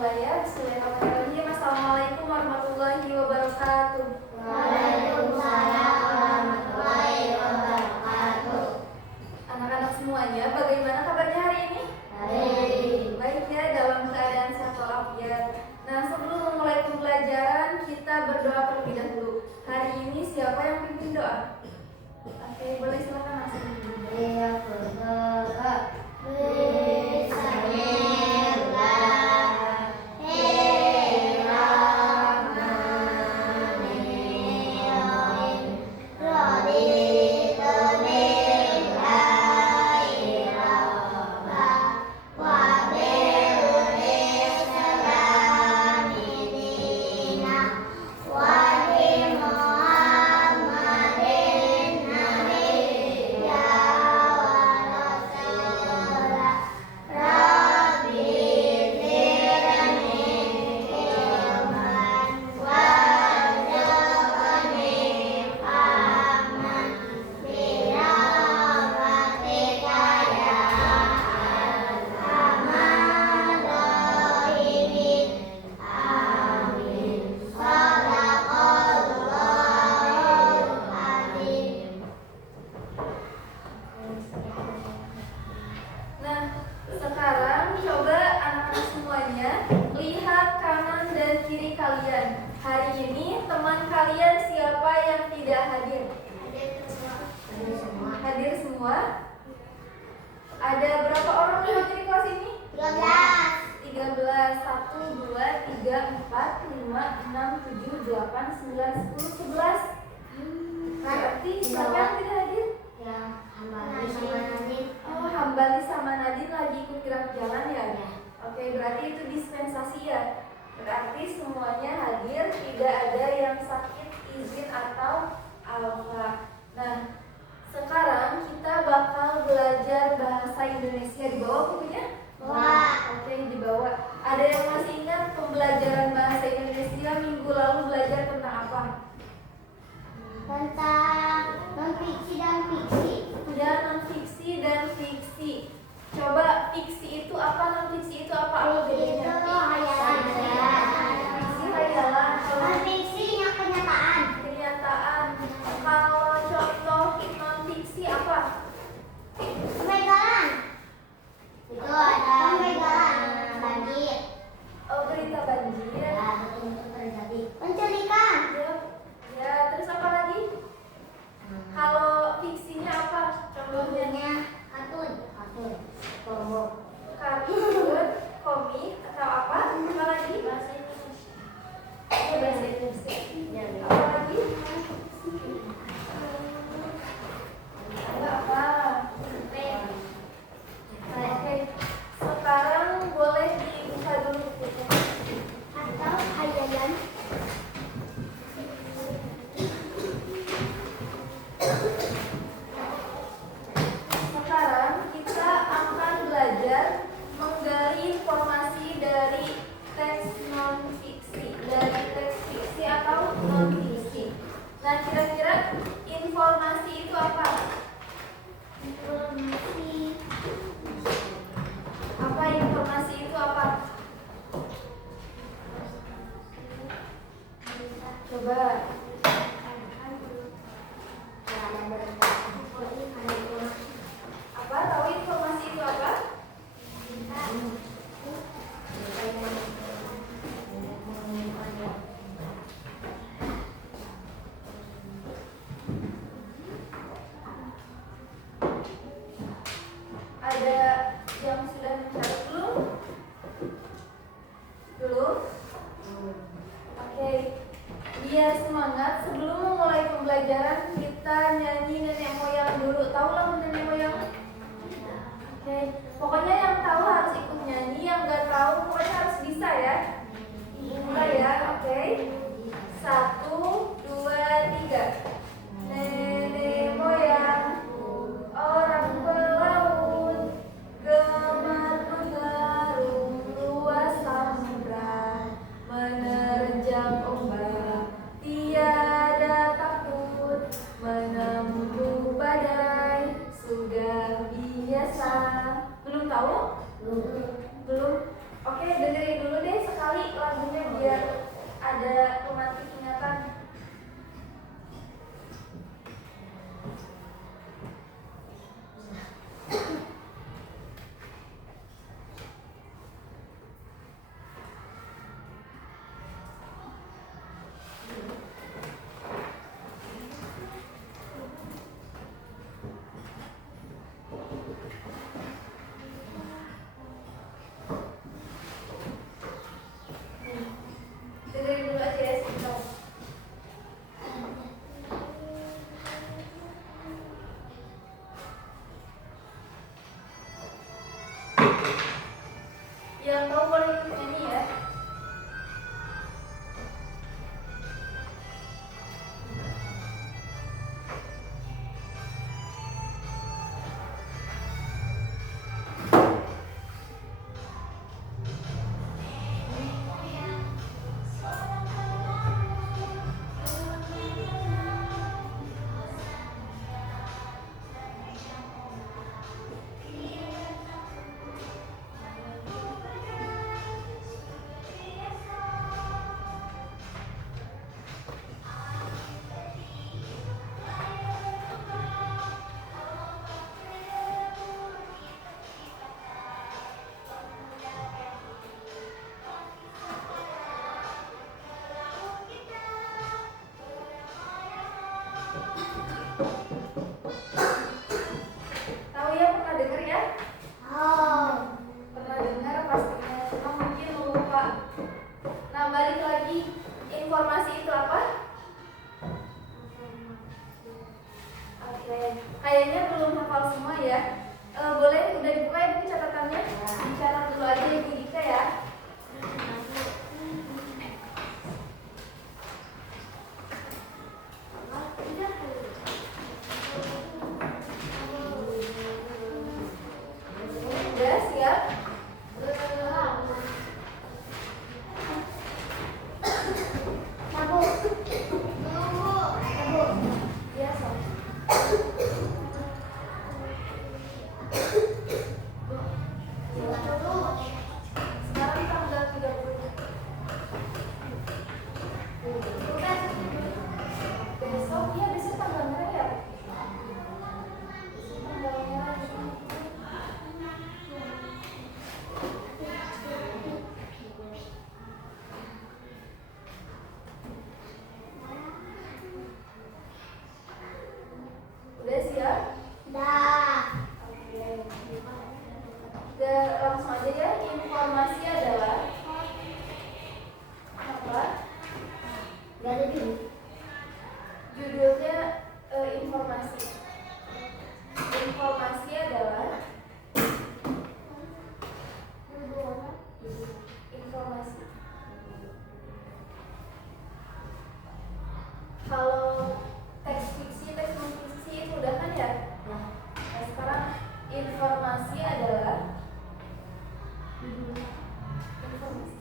mulai ya. Bismillahirrahmanirrahim. Assalamualaikum warahmatullahi wabarakatuh. Waalaikumsalam warahmatullahi wabarakatuh. Anak-anak semuanya, bagaimana kabarnya hari ini? Baik ya, dalam keadaan sehat walafiat. Nah, sebelum memulai pembelajaran, kita berdoa terlebih dahulu. Hari ini siapa yang pimpin doa? Oke, boleh silakan langsung. Iya, berdoa. Hadir semua. Ada berapa orang yang hadir di kelas ini? 13. 1, 2, 3, 4, 5, 6, 7, 8, 9, 10, 11. Berarti siapa yang tidak hadir? Ya, Hambali sama Nadine. Oh, Hambali sama Nadine lagi ikut gerak jalan ya? Oke, berarti itu dispensasi ya. Berarti semuanya hadir, tidak ada yang sakit, izin atau alfa. Nah, sekarang kita bakal belajar bahasa Indonesia. Di bawah bukunya? Oke, di bawah. Ada yang masih ingat pembelajaran bahasa Indonesia minggu lalu belajar tentang apa? Tentang non-fiksi dan fiksi. Ya, non-fiksi dan fiksi. Coba fiksi itu apa, non-fiksi itu apa? Apa bedanya? Fiksi hayalan. Non-fiksinya kenyataan. Kenyataan. Kalau contoh non-fiksi apa? Pembegalan. Itu ada pembegalan. Banjir. Oh, berita banjir. Ya, betul-betul terjadi. Penculikan. Ya, terus apa lagi? Kalau fiksinya apa? Contohnya? Kartun. Kartun, komik, atau apa? Apa lagi? Bahasa Indonesia. Apa lagi? Ada apa? Oke, sekarang boleh dibuka dulu bukunya. Atau hayalan. Sekarang kita akan belajar menggali informasi dari teks non-fiksi, dari teks fiksi atau non-fiksi. Nah, kira-kira informasi itu apa? Informasi. Apa informasi itu apa? Coba. Apa? Tahu informasi itu apa? Ada yang sudah mencari belum? Belum? Oke. Biar semangat, sebelum memulai pembelajaran kita nyanyi nenek moyang dulu. Tahu lagu nenek moyang? Oke. Pokoknya yang tahu harus ikut nyanyi, yang nggak tahu pokoknya harus bisa ya. Mulai ya, oke. 1, 2, 3. Nenek moyangku orang pelaut, gemar menggarung luas samudra, menerjang ombak tiada takut, menempuh badai sudah biasa. Belum tahu? Belum. Oke, dengerin dulu deh. Kayaknya belum hafal semua ya. Boleh udah dibuka ya buku catatannya? Dicatat dulu aja Ibu Dika ya. Udah siap? Iya, Sob. Sekarang tanggal 30. Besok, iya besok tanggal merah ya? Besok tanggal merah. Udah siap? Oke. Udah langsung aja ya. Informasi adalah apa? Judulnya informasi. Informasi adalah informasi. Kalau teks fiksi, teks non fiksi itu udah kan ya? Nah, sekarang informasi adalah informasi.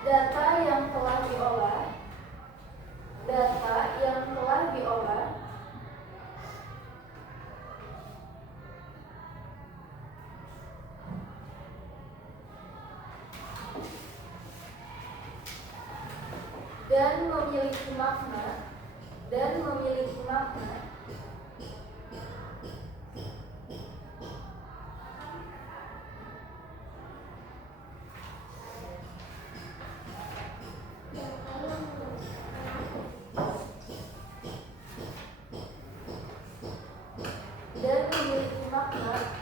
Data yang telah diolah, data yang telah diolah dan memiliki makna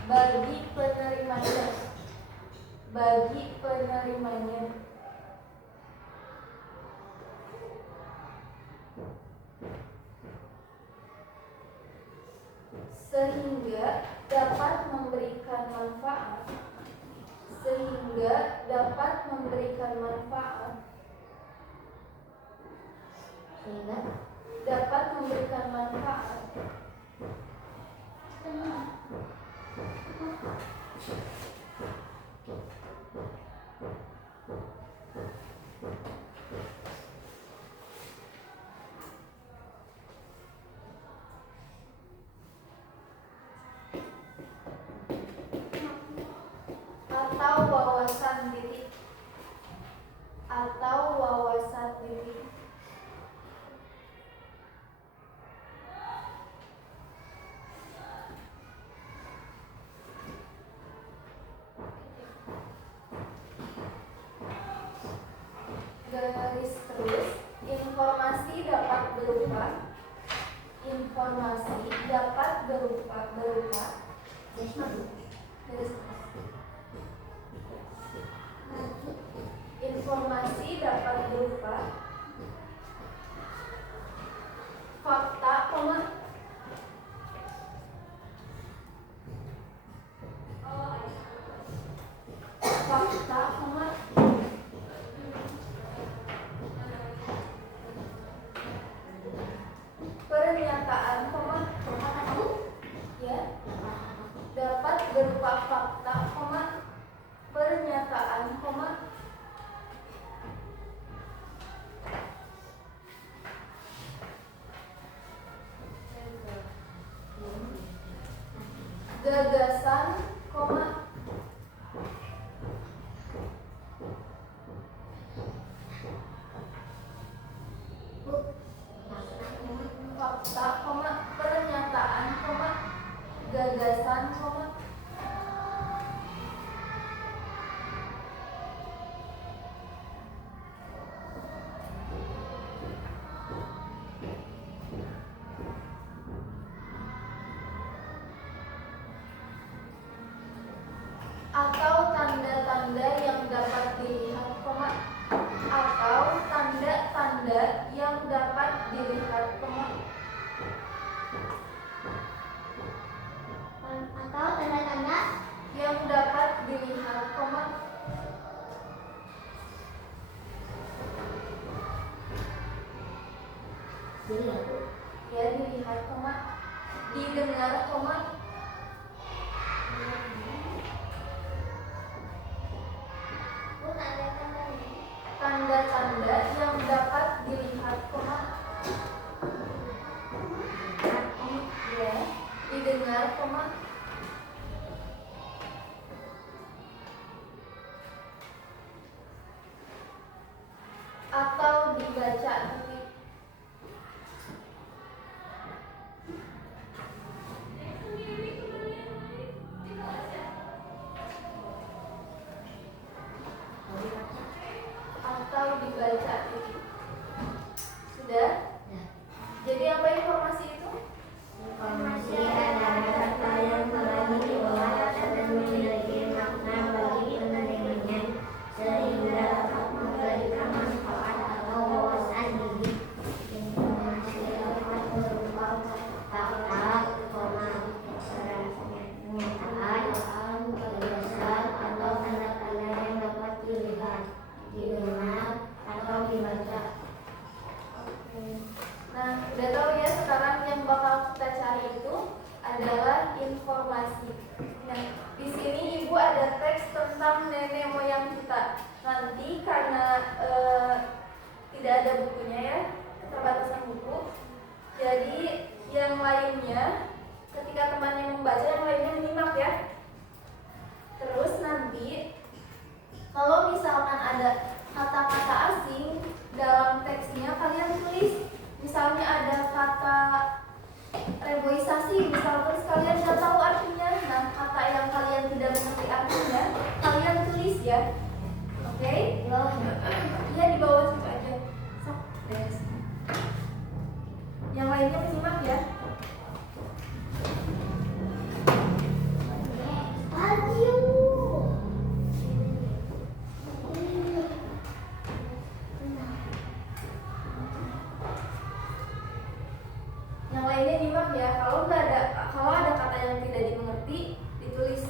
bagi penerimanya. Sehingga dapat memberikan manfaat atau wawasan diri. Garis terus, informasi dapat berupa garis terus. Informasi dapat berupa fakta, pernyataan, ya, dapat berupa fakta, pernyataan, gagasan, fakta, pernyataan, gagasan, Ya, dilihat, koma. Didengar, koma. Tanda-tanda yang dapat dilihat, koma. Ya, didengar, koma. Atau dibaca, titik. Atau dibaca, titik. Sudah? Jadi apa informasi itu? Informasi adalah kata yang telah diolah dan memiliki makna bagi penerimanya sehingga dapat memberikan manfaat atau wawasan diri. Informasi dapat berupa fakta, pernyataan, penjelasan atau tanda-tanda yang dapat dilihat, didengar, atau dibaca. Nah, udah tahu ya sekarang yang bakal kita cari itu adalah informasi. Nah, di sini ibu ada teks tentang nenek moyang kita. Nanti karena tidak ada bukunya ya, keterbatasan buku. Jadi yang lainnya, ketika temannya membaca, yang lainnya menyimak ya. Terus nanti kalau misalkan ada kata-kata asing dalam teksnya, kalian tulis. Misalnya ada kata reboisasi, misal, terus kalian tidak tahu artinya. Nah, kata yang kalian tidak mengerti artinya, kalian tulis ya. Oke? Ya, di bawah situ aja. Sok, beres. Yang lainnya menyimak ya. Yang lainnya nyimak ya. Kalau ada kata yang tidak dimengerti, ditulis.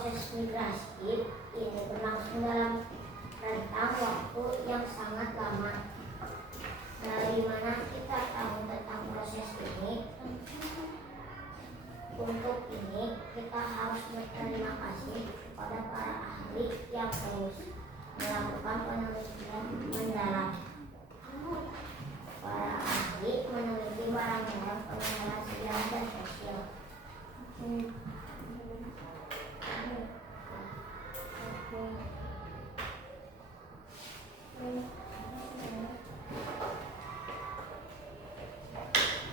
proses migrasi ini berlangsung dalam rentang waktu yang sangat lama. Dari mana kita tahu tentang proses ini? Untuk ini kita harus berterima kasih kepada para ahli yang terus melakukan penelitian mendalam. Para ahli meneliti barang-barang pengenalan sejarah dan sosial.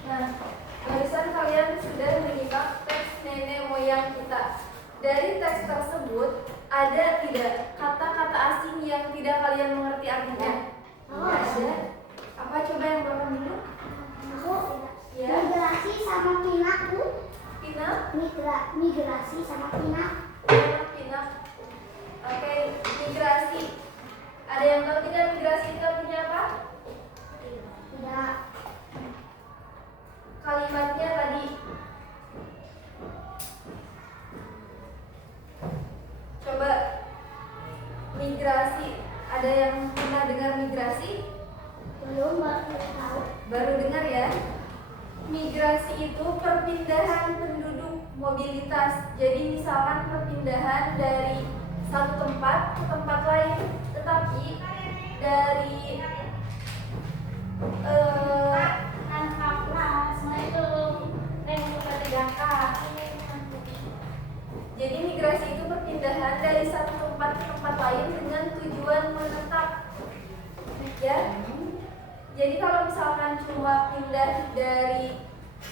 Nah, barusan kalian sudah menyimak teks nenek moyang kita. Dari teks tersebut, ada tidak kata-kata asing yang tidak kalian mengerti artinya? Tidak ada. Apa coba yang belakang dulu? Aku Ya. migrasi sama pinak Bu. Pinak? Migrasi sama pinak. Pinak. Oke, migrasi. Ada yang tahu tidak migrasi itu artinya apa? Tidak. Kalimatnya tadi. Coba migrasi. Ada yang pernah dengar migrasi? Belum baru tahu. Baru dengar ya? Migrasi itu perpindahan penduduk, mobilitas. Jadi misalkan perpindahan dari satu tempat ke tempat lain, tetapi dari jadi migrasi itu perpindahan dari satu tempat ke tempat lain dengan tujuan menetap. Ya. Jadi kalau misalkan cuma pindah dari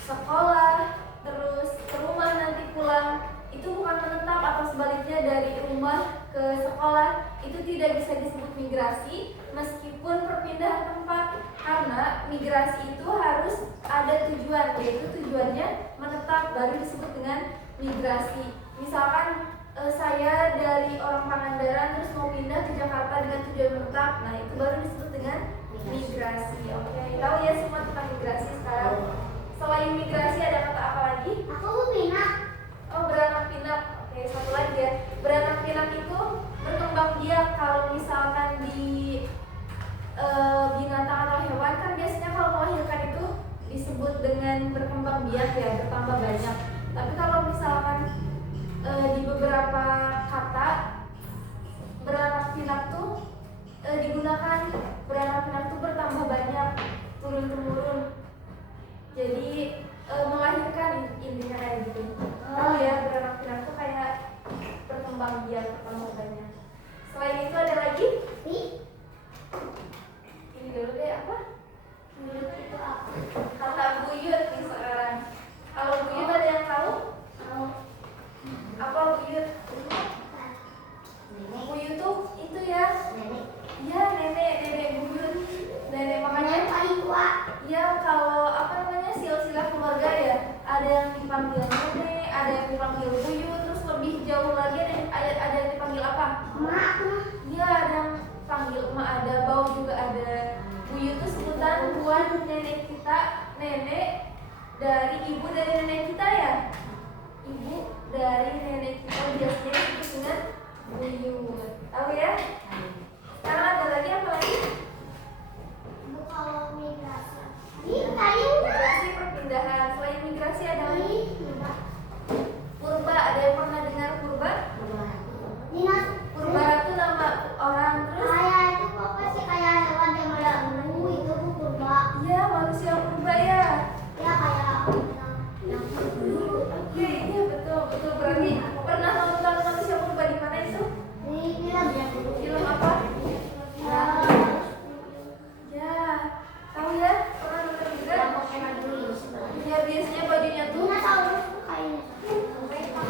sekolah terus ke rumah nanti pulang, itu bukan menetap, atau sebaliknya dari rumah ke sekolah, itu tidak bisa disebut migrasi meskipun perpindahan tempat, karena migrasi itu harus ada tujuan, yaitu tujuannya menetap, baru disebut dengan migrasi. Misalkan saya dari orang Pangandaran terus mau pindah ke Jakarta dengan tujuan menetap, nah itu baru disebut dengan migrasi. Oke, tahu ya semua tentang migrasi sekarang. Selain migrasi ada kata apa lagi? Aku pinak. Oh, beranak pinak. Oke, satu lagi ya. Beranak pinak itu berkembang biak. Kalau misalkan di binatang atau hewan kan biasanya kalau melahirkan itu disebut dengan berkembang biak ya, bertambah banyak. Tapi kalau misalkan di beberapa kata beranak pinak tuh digunakan beranak pinak tuh bertambah banyak, turun temurun. Jadi melahirkan intinya kayak gitu. Oh ya, beranak pinak tuh kayak berkembang biak, bertambah banyak. Selain itu ada lagi? Ini dulu deh, apa? Buyut itu apa? Kata buyut nih sekarang. Kalau buyut ada yang tahu? Apa buyut? Buyut tuh itu ya. Ya, nenek buyut. Nenek makanya paling tua. ya kalau apa namanya silsilah keluarga ya, ada yang dipanggil nenek, ada yang dipanggil buyut, terus lebih jauh lagi ada yang dipanggil apa? Emak. Ya, ada yang panggil emak, ada bau juga ada. Buyut itu sebutan buat nenek kita, nenek dari ibu dari nenek kita ya. Ibu dari nenek kita biasanya disebut dengan buyut. Tahu ya? Sekarang ada lagi apa lagi? Bu, kalau migrasi. Tadi udah. Migrasi perpindahan. Selain migrasi ada lagi purba. Ada yang pernah dengar purba? Dinas. Purba itu nama orang, terus Kayak itu pokoknya sih kayak hewan yang ada bulu itu Bu, purba. ya manusia purba ya. Ya kayak yang dulu. Oke, iya betul. Berarti pernah nonton manusia purba di mana itu? Di film ya Bu. Film apa? Ya. Ya, tahu ya? Pernah nonton juga? Yang pakai baju ini sebenarnya. Ya biasanya bajunya tuh Dinosaurus tuh kayaknya.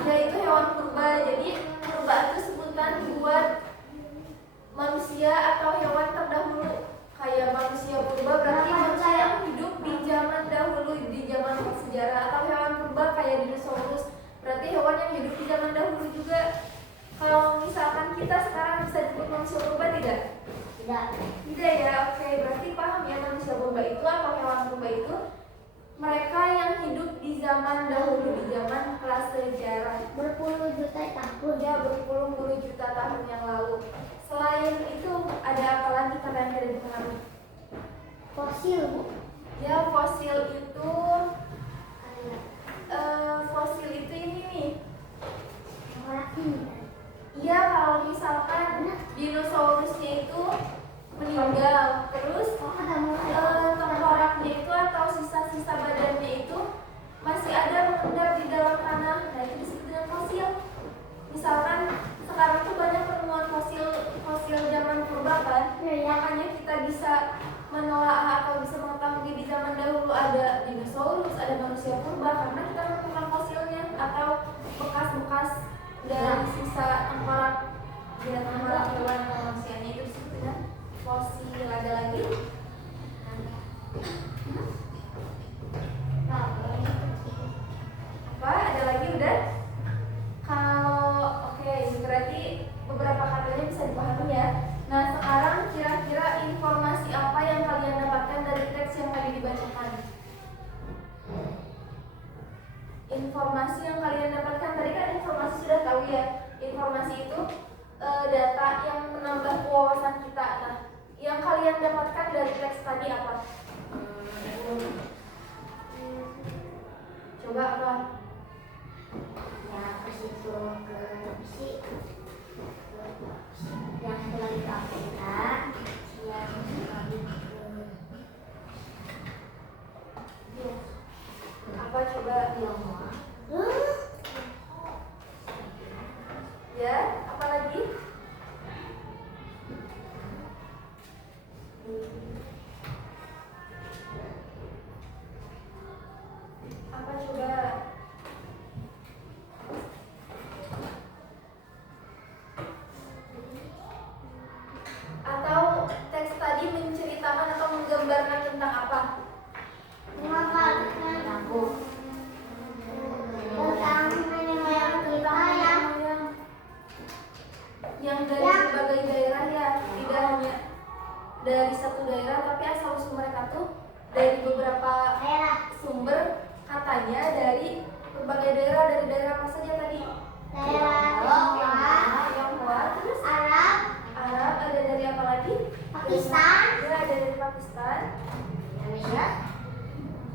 ya itu hewan purba. Jadi purba itu sebutan buat manusia atau hewan terdahulu. Kayak manusia purba berarti manusia yang hidup di zaman dahulu, di zaman sejarah. Atau hewan purba kayak dinosaurus berarti hewan yang hidup di zaman dahulu juga. Kalau misalkan kita sekarang bisa disebut manusia purba tidak? Tidak. Tidak ya, oke. Berarti paham ya manusia purba itu atau hewan purba itu mereka yang hidup di zaman dahulu, di zaman prasejarah. Berpuluh juta tahun. Ya, berpuluh-puluh juta tahun yang lalu. Selain itu, ada apa lagi kalian tidak dipengaruhi? Fosil, Bu. Ya, fosil itu fosil itu ini nih. Orang ini. Iya, kalau misalkan dinosaurusnya itu meninggal, terus Ada mulai. tengkoraknya itu atau sisa-sisa badannya itu masih ada mengendap di dalam tanah. Nah, itu disebut dengan fosil. Misalkan sekarang tuh banyak penemuan fosil zaman purba kan, makanya kita bisa menelaah atau bisa mengetahui di zaman dahulu ada dinosaurus, ada manusia purba karena kita menemukan fosilnya atau bekas-bekas dari sisa tengkorak hewan manusianya itu disebut dengan fosil. Ada lagi? Apa? Ada lagi udah? Kalau oke, berarti beberapa katanya bisa dipahami ya. Nah, sekarang kira-kira informasi apa yang kalian dapatkan dari teks yang tadi dibacakan? Informasi yang kalian dapatkan tadi kan informasi sudah tahu ya. Informasi itu data yang menambah wawasan kita. Nah, yang kalian dapatkan dari teks tadi apa? Coba apa? Ya, ke situ ke si yang satu lagi ke Afrika, yang satu lagi ke Apa coba? Tiongkok. Ya, apa lagi? Apa coba? Atau teks tadi menceritakan atau menggambarkan tentang apa? Mengapa aku tentang nenek moyang kita yang dari berbagai daerah ya, tidak hanya dari satu daerah, tapi asal usul mereka tuh dari beberapa daerah sumber, katanya dari berbagai daerah. Dari daerah apa saja tadi? Tionghoa, terus Arab, ada dari apa lagi? Pakistan, Ya, ada dari Pakistan. Indonesia,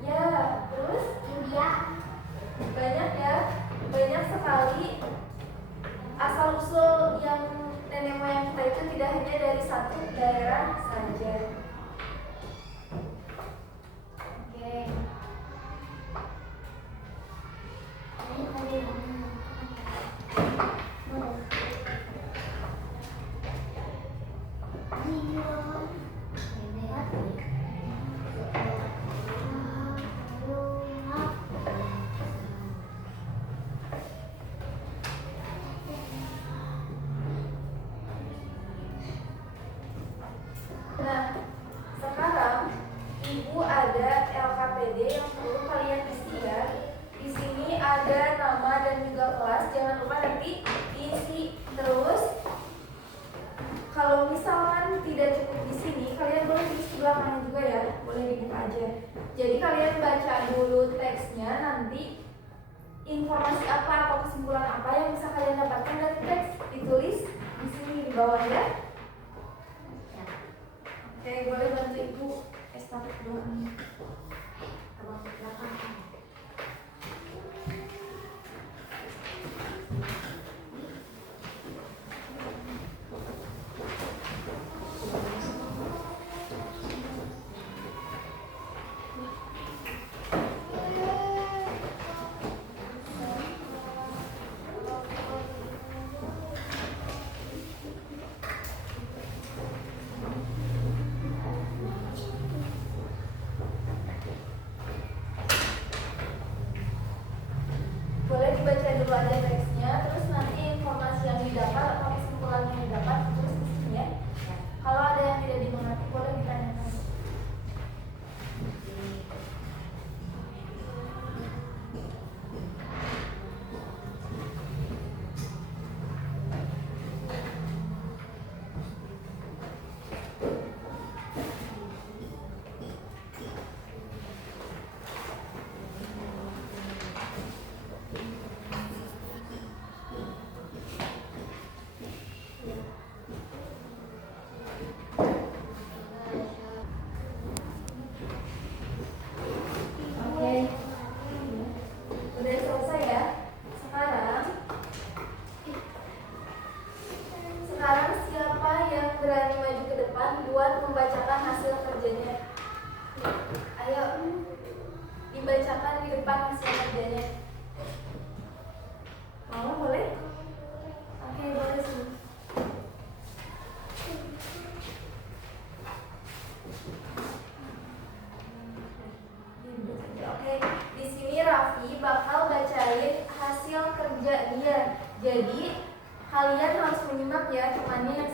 Ya, terus India. banyak ya, banyak sekali asal usul yang nenek moyang kita itu tidak hanya dari satu daerah saja. Oke. Nah, sekarang Ibu ada LKPD yang perlu kalian isi ya. Di sini ada nama dan juga kelas. Jangan lupa nanti diisi terus. Kalau misalkan tidak cukup di sini, kalian boleh di belakangnya juga ya, boleh dibuka aja. Jadi kalian baca dulu teksnya, nanti informasi apa atau kesimpulan apa yang bisa kalian dapatkan dari teks ditulis di sini di bawah ya. Oke, boleh bantu Ibu estafet doanya.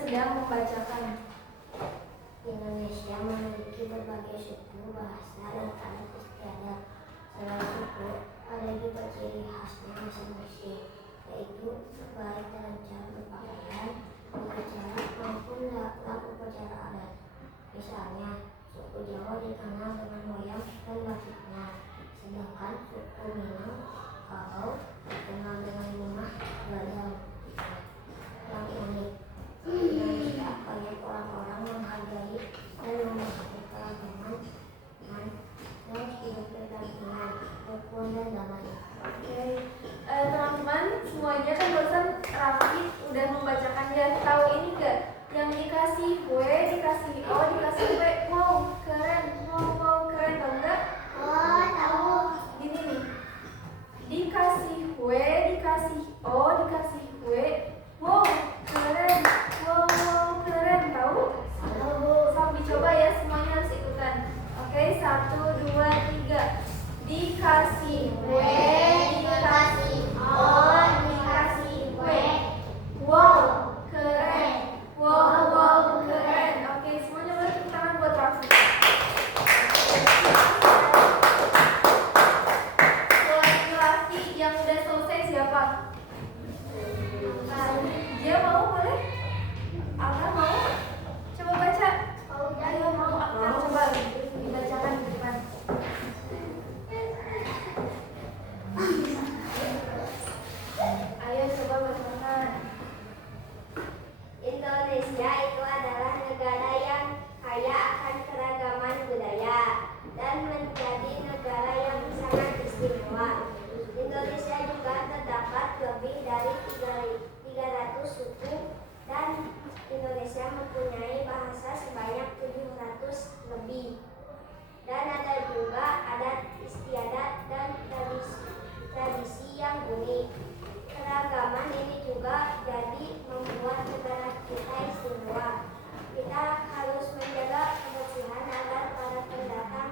sedang membacakan. Indonesia memiliki berbagai suku, bahasa, dan adat istiadat. Selain suku, ada juga ciri khasnya masing-masing, yaitu baik dalam cara berpakaian, berbicara, maupun dalam upacara adat. Misalnya, suku Jawa dikenal dengan wayang dan batiknya, sedangkan suku Minang Kalau dikenal dengan rumah gadang. Yang unik, Indonesia banyak orang-orang menghargai dan memahami keragaman dan hidup berdampingan, rukun dan damai. Oke, teman-teman semuanya kan barusan Raffi udah membacakan ya. Tahu ini enggak? Yang dikasih W, dikasih O, dikasih W. Wow, keren. Wow, keren. Tahu enggak? Oh, tahu. Gini nih. Dikasih W, dikasih O, dikasih W. Wow, keren. Wow, keren. Tahu? Tahu. Sok dicoba ya, semuanya harus ikutan. Oke, 1, 2, 3. Dikasih W, dikasih O, dikasih W. Wow, keren. Wow, keren. Oke, semuanya boleh tepuk tangan buat Raffi. Laki-laki yang udah selesai siapa? Dia mau boleh? Alka mau? Coba baca. Ayo mau Alka coba dibacakan di depan. Ayo coba bacakan. Indonesia itu adalah negara yang kaya akan keragaman budaya dan menjadi negara yang sangat istimewa. Indonesia juga terdapat lebih dari 300 suku dan Indonesia mempunyai bahasa sebanyak 700 lebih. Dan ada juga adat istiadat dan tradisi yang unik. Keragaman ini juga jadi membuat negara kita istimewa. Kita harus menjaga kebersihan agar para pendatang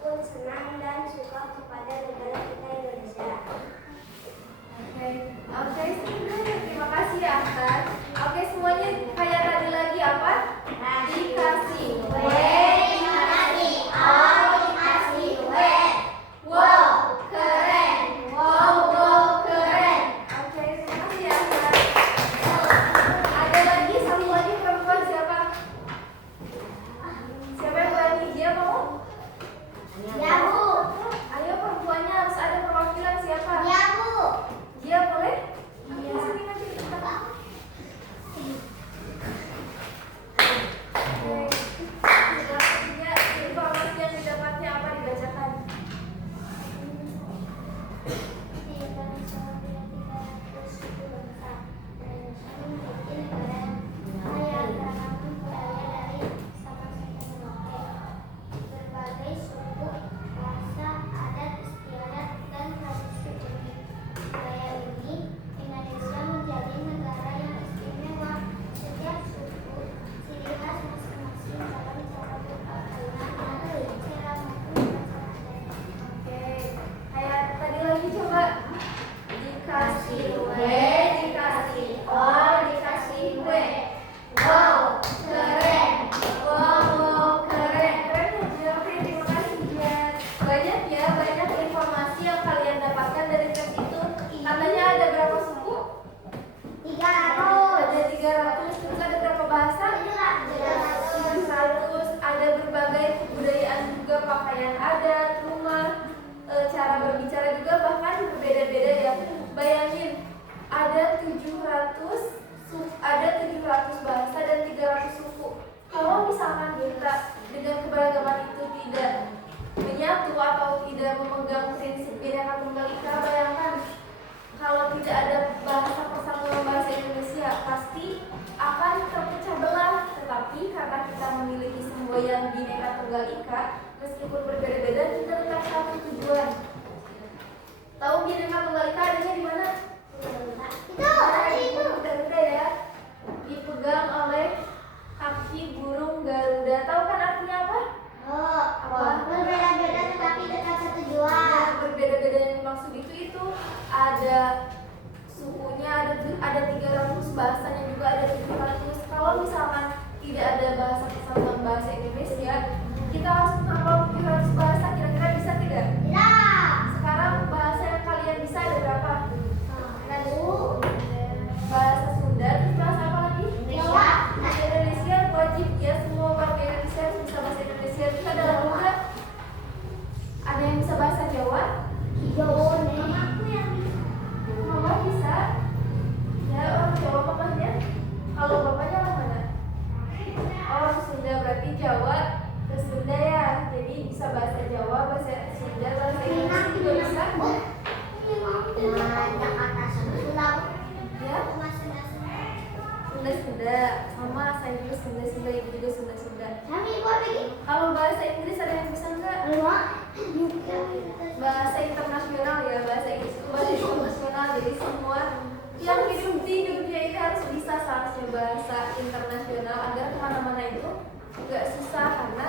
pun senang dan suka kepada negara kita Indonesia. Oke, terima kasih ya Aksan. Oke, semuanya kayak tadi lagi apa? Dikasih W, dikasih O, dikasih W. Wow, keren. Wow, keren. Oke, terima kasih ya Aksan. Ada lagi satu lagi perempuan siapa? Siapa yang berani? Dia mau? Ya, Bu. Ayo perempuannya harus ada perwakilan siapa? Ya, Bu. Dia boleh? Iya. Sini nanti kita. Oke. Selanjutnya informasi yang didapatnya apa dibacakan? Di Indonesia memiliki 300 suku bangsa. Indonesia memiliki negara yang kaya keragaman budaya dari Sabang sampai Merauke. Berbagai suku, bahasa, adat istiadat, dan tradisi unik. Budaya ini, Indonesia menjadi negara yang istimewa. Setiap suku ciri khas masing-masing dalam cara berpakaian, cara maupun upacara adat. Oke. Kayak tadi lagi coba. Dikasih W, dikasih O, dikasih W. Wow, keren. Wow, keren. Keren ya, Oke, terima kasih ya. Banyak informasi yang kalian dapatkan dari tes itu. Katanya ada berapa suku? 300. Ada 300. Terus ada berapa bahasa? 300. Ada berbagai kebudayaan juga, pakaian adat, rumah, cara berbicara juga bahkan berbeda-beda ya. Bayangin ada 700 bahasa dan 300 suku. Kalau misalkan kita dengan keberagaman itu tidak menyatu atau tidak memegang prinsip Bhinneka Tunggal Ika, bayangkan kalau tidak ada bahasa persatuan bahasa Indonesia pasti akan terpecah belah. Tetapi karena kita memiliki semua yang Bhinneka Tunggal Ika, meskipun berbeda-beda kita tetap satu tujuan. Tahu Bhinneka Tunggal Ika adanya di mana? Itu Garuda ya. Dipegang oleh kaki burung Garuda. Tahu kan artinya apa? Berbeda-beda tetapi tetap satu tujuan. Berbeda-beda yang dimaksud itu ada sukunya, ada 300 bahasanya juga ada 700. Kalau misalnya Sunda-Sunda, sama saya juga Sunda-Sunda, ibu juga Sunda-Sunda. Kami lagi. Kalau bahasa Inggris ada yang bisa nggak? Bahasa internasional ya, bahasa Inggris itu bahasa internasional, jadi semua yang hidup di dunia ini harus bisa seharusnya bahasa internasional agar kemana-mana itu nggak susah, karena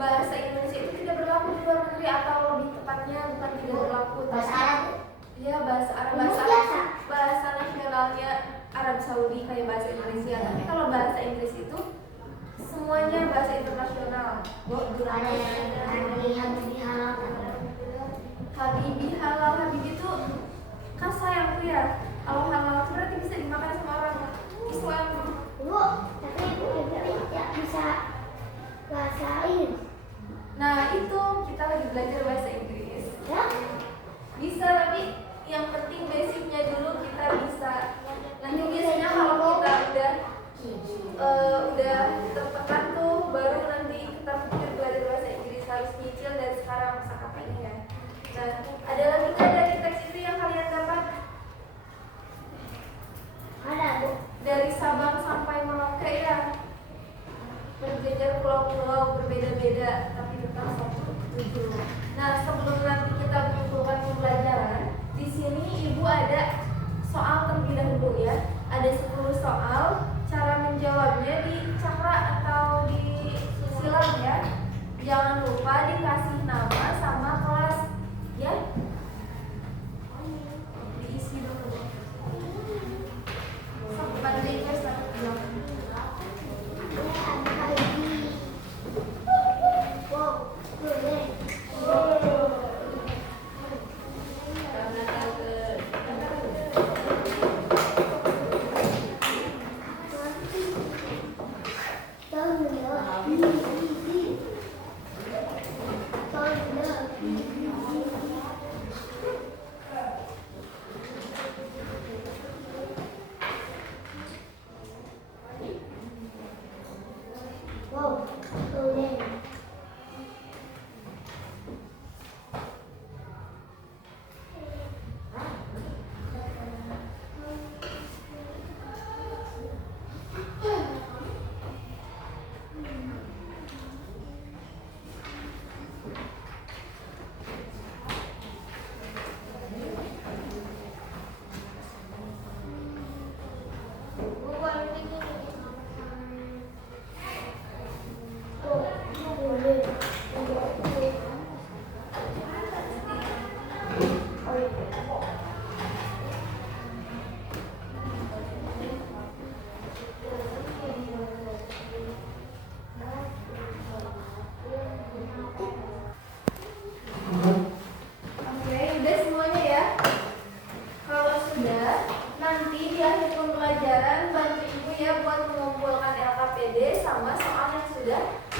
bahasa Indonesia itu tidak berlaku di luar negeri, atau lebih tepatnya bukan tidak berlaku, Bahasa Arab. Iya, bahasa Arab, bahasa nasionalnya Arab Saudi kayak bahasa Indonesia. Tapi kalau bahasa Inggris itu semuanya bahasa internasional. Ada Habibi halal. Habibi halal, Habibi itu kan sayangku ya. Kalau halal itu berarti bisa dimakan sama orang Islam. Bu, tapi ibu tidak bisa bahasa Inggris. Nah itu kita lagi belajar bahasa Inggris. Ya? Bisa, tapi yang penting basicnya dulu kita bisa. Nanti biasanya kalau kita udah tertekan tuh, baru nanti kita pikir belajar bahasa Inggris, harus nyicil dari sekarang kosakatanya ya. Nah, ada lagi nggak dari teks itu yang kalian dapat? Ada, Bu. Dari Sabang sampai Merauke ya, berjejer pulau-pulau berbeda-beda, tapi tetap satu tujuan. Nah, sebelum nanti kita menyimpulkan pembelajaran, di sini ibu ada soal terlebih dahulu ya. Ada 10 soal, cara menjawabnya dicakra atau disilang ya. Jangan lupa dikasih nama sama kelas ya. Diisi dulu. Sampai baca satu jam.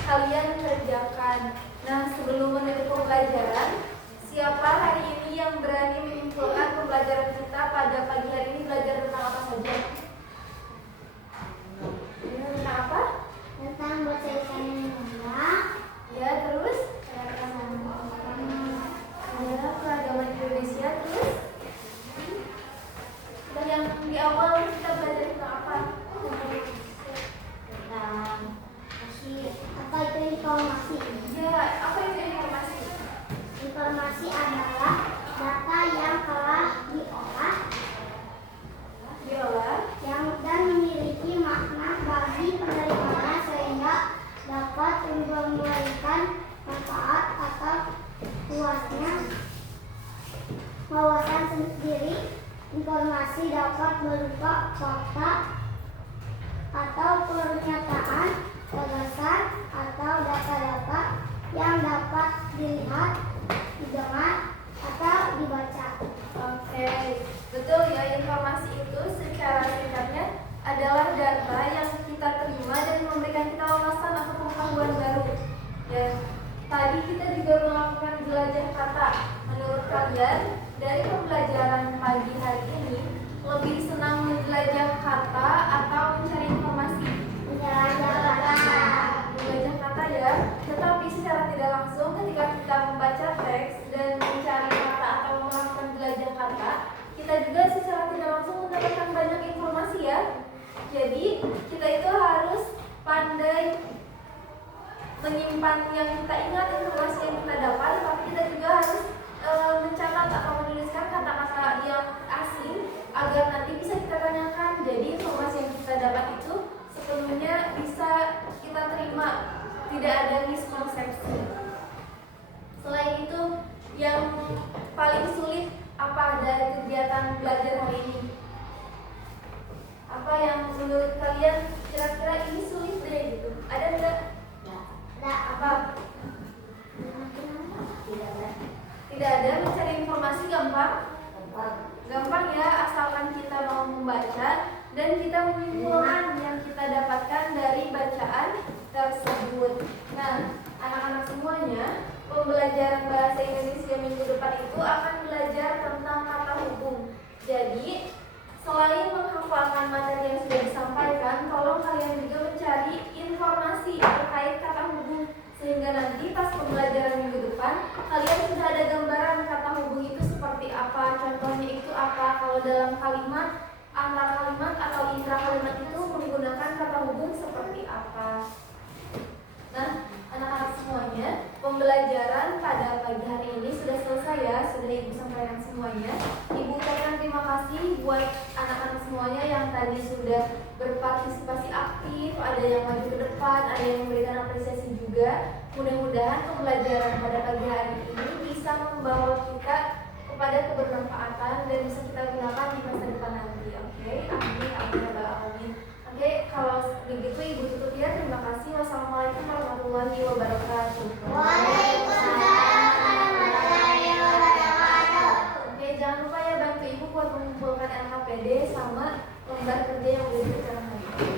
kalian kerjakan. Nah, sebelum menutup pembelajaran, siapa hari ini yang berani menyimpulkan pembelajaran kita pada pagi hari ini belajar tentang apa saja? Tentang apa? Tentang bahasa Indonesia. Ya, terus? Ada keragaman Indonesia, terus? Dan yang di awal kita belajar tentang apa? Tentang apa itu informasi? Ya, apa itu informasi? Informasi adalah data yang telah diolah dan memiliki makna bagi penerimanya sehingga dapat memberikan manfaat atau wawasan sendiri. Informasi dapat berupa fakta atau pernyataan, gagasan, atau data-data yang dapat dilihat, didengar, atau dibaca. Oke, betul ya, informasi itu secara singkatnya adalah data yang kita terima dan memberikan kita wawasan atau pengetahuan baru. Dan tadi kita juga melakukan jelajah kata. Menurut kalian, dari pembelajaran pagi hari ini, lebih senang menjelajah kata atau mencari informasi? Menjelajah kata ya. Tetapi secara tidak langsung ketika kita membaca teks dan mencari kata atau melakukan jelajah kata, kita juga secara tidak langsung mendapatkan banyak informasi ya. Jadi menyimpan yang kita ingat, informasi yang kita dapat, tapi kita juga harus mencatat atau menuliskan kata-kata yang asing agar nanti bisa kita tanyakan. Jadi informasi yang kita dapat itu sepenuhnya bisa kita terima, tidak ada miskonsepsi. Selain itu, yang paling sulit apa dari kegiatan belajar hari ini? Apa yang menurut kalian kira-kira ini sulit deh gitu? Ada enggak? Ada. Apa? Tidak ada. Mencari informasi gampang? Gampang ya, asalkan kita mau membaca dan kita menyimpulkan yang kita dapatkan dari bacaan tersebut. Nah, anak-anak semuanya, pembelajaran bahasa Indonesia minggu depan itu akan belajar tentang kata hubung. Jadi, selain menghafalkan materi yang sudah disampaikan, tolong kalian juga mencari informasi terkait kata hubung, sehingga nanti pas pembelajaran minggu depan kalian sudah ada gambaran kata hubung itu seperti apa, contohnya itu apa, kalau dalam kalimat, antar kalimat atau intra kalimat itu menggunakan kata hubung seperti apa. Nah, anak-anak semuanya, pembelajaran pada pagi hari ini sudah selesai ya, sudah Ibu sampaikan semuanya. Ibu ucapkan terima kasih buat anak-anak semuanya yang tadi sudah berpartisipasi aktif, ada yang maju ke depan, ada yang memberikan apresiasi juga. Mudah-mudahan pembelajaran pada pagi hari ini bisa membawa kita kepada kebermanfaatan dan bisa kita gunakan di masa depan nanti. Oke, amin, amin, amin. Oke, kalau begitu Ibu tutup ya. Terima kasih. Wassalamualaikum warahmatullahi wabarakatuh. Waalaikumsalam warahmatullahi wabarakatuh. Oke, jangan lupa ya bantu Ibu buat mengumpulkan LKPD sama lembar kerja yang udah diberikan hari ini.